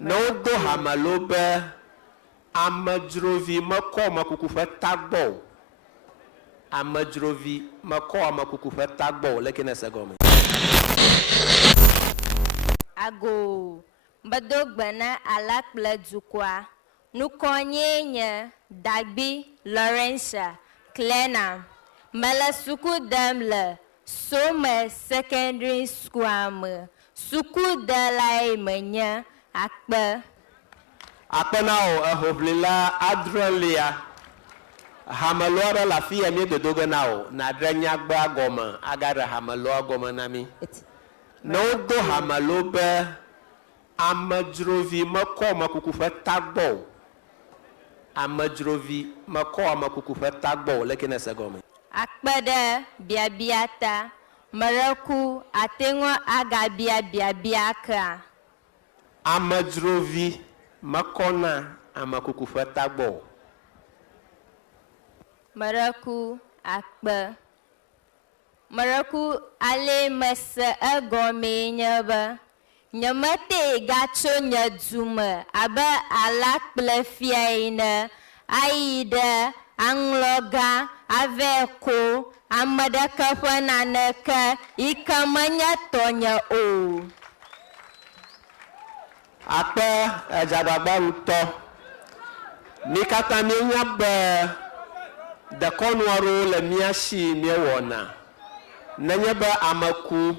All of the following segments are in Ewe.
No do hamalobe amadzrovi meko makuku fe tagbo. Amadzrovi meko makuku fe tagbo lekene segome. Ago Badogbana Alakple Dukwa Nukonye Dagby Laurentia Klena Malasuku Damle Some Secondary School Suku Dalai Menya Akbe Apenao Hoblila Adrelia Hamalora la fille mi de Doganao na Dranyagba Goma Agara Hamaloa Goma Nami No do hamalobe amadzrovi meko makuku fe tagbo. Amadzrovi meko makuku fe tagbo lekene segome. Akpede biabiata Maraku atengo aga biabiaka Amadzrovi makona amakuku fe tagbo. Maraku akpe Maraku ale mese egome nyeba nyamate gacho nyadume abe Alakple fiaine aide angloga aveko amadaka fananeka ikamanya tonya o Akpe ejababa uto mikata minya be de konwaro le miashi miewona Nanyaba amaku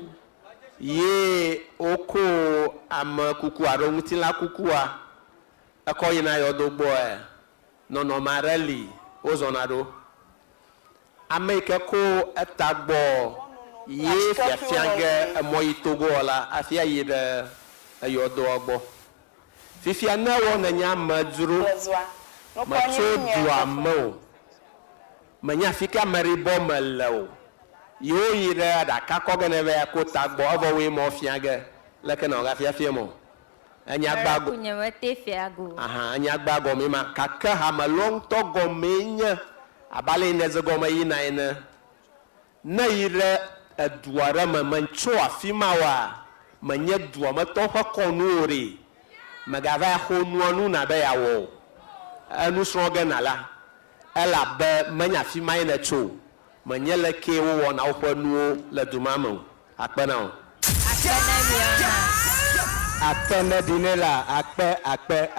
ye oko amakuku aromutila kukua akoyina yodo boy no marali ozonado ameke ko etagbo ye fiafiange moyitogo la afia yide yodo ogbo fifia na wo nanya madzuru macho duamo manya fika maribo melo Yo ira da kakogene ve akota gbo ovo we mo fiage leke na ga fia mo anya gbago kunyamate fiago aha anya gbago mi ma kaka ha malong to go menya abale ne ze go ma yina ene na ira aduara ma mancho afima wa manye duo ma to ho konuri magava ho nuonu na be yawo anu sroge nala ela be manya afima ene cho Manyele ke wo na wo nuo le dumamo akpena akpena dinela akpe